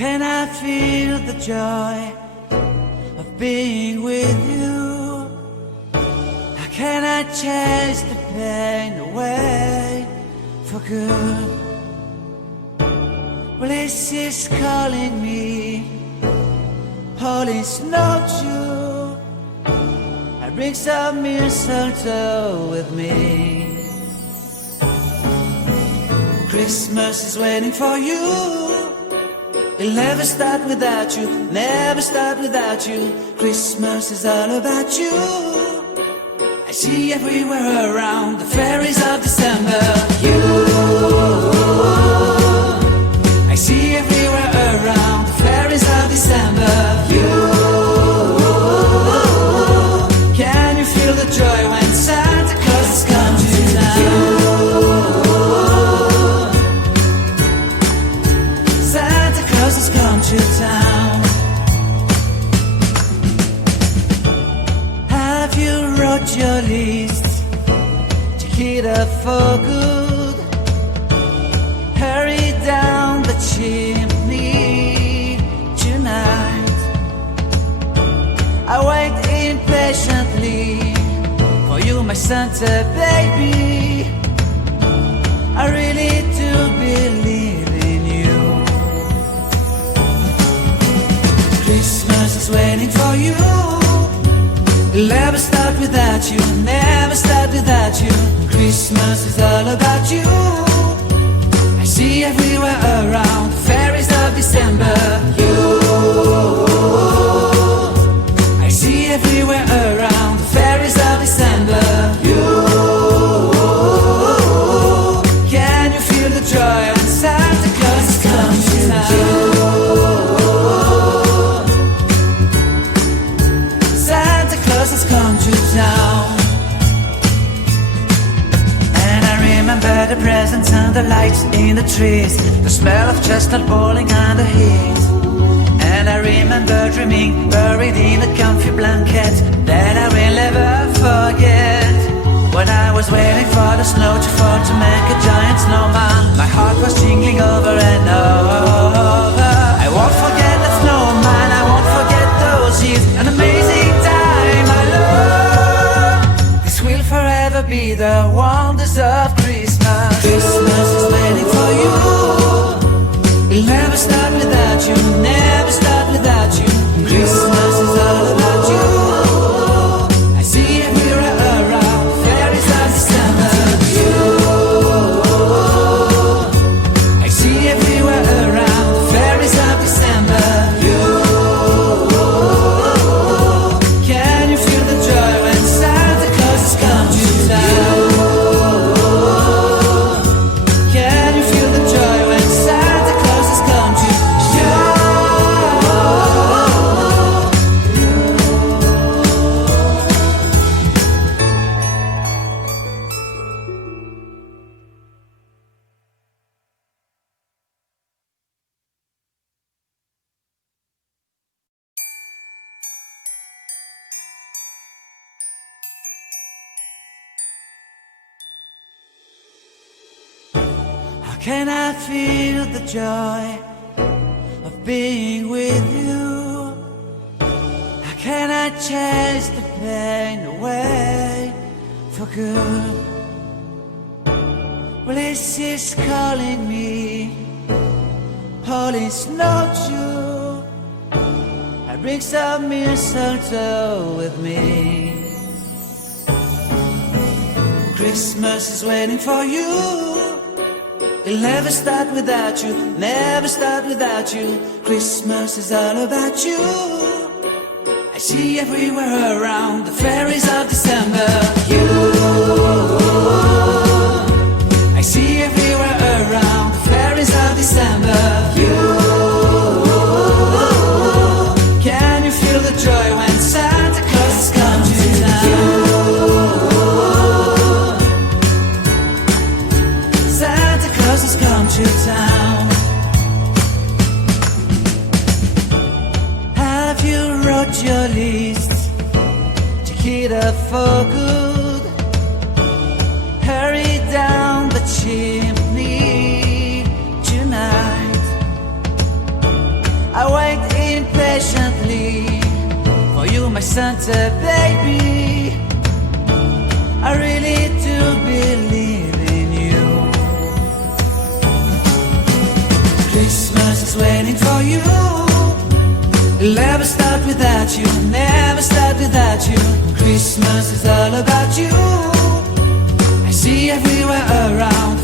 can I feel the joy of being with you? How can I chase the pain away for good? Well, this is calling me, all is not true. I bring some mistletoe with me. Christmas is waiting for you. It'll never start without you, never start without you. Christmas is all about you. I see everywhere around the fairies of December. You, I see everywhere around the fairies of December. You, can you feel the joy when Santa Claus has come to town? Santa Claus has come to town. Have you wrote your list? Check it up for good. Hurry down the chimney tonight. I wait impatiently for you, my Santa baby. I really do believe in you. Christmas is waiting for you. It'll never start without you, never start without you. Christmas is all about you. I see everywhere around the fairies of December. You, I see everywhere around the fairies of December. You, can you feel the joy when Santa Claus has come to town? Santa Claus has come to town. And I remember the presents and the lights in the trees, the smell of chestnut boiling on the heat. And I remember dreaming, buried in a comfy blanket that I will never forget. When I was waiting for the snow to fall to make a giant snowman, my heart was jingling over and over. I won't forget that snowman, I won't forget those years, an amazing time I love. This will forever be the wonders of Christmas. Christmas is waiting for you. It'll never start without you, never start without you. Christmas is all about you. I see everywhere around the fairies of December. You, I see everywhere around the fairies of December. You, can you feel the joy when Santa Claus has come to town? Can you feel the joy when Santa Claus has come to town? How can I feel the joy of being with you? How can I chase the pain away for good? Well, this is calling me, all is not true. I bring some mistletoe with me. Christmas is waiting for you. It'll never start without you, never start without you. Christmas is all about you. I see everywhere around the fairies of December. You, I see everywhere around the fairies of December. You, can you feel the joy when Santa Claus has come to town? Santa Claus has come to town. Have you wrote your list? Check it up for good. Hurry down the chimney tonight. I wait impatiently for you, my Santa baby. I really do believe in you. Christmas is waiting for you. It'll never start without you, never start without you. Christmas is all about you. I see everywhere around.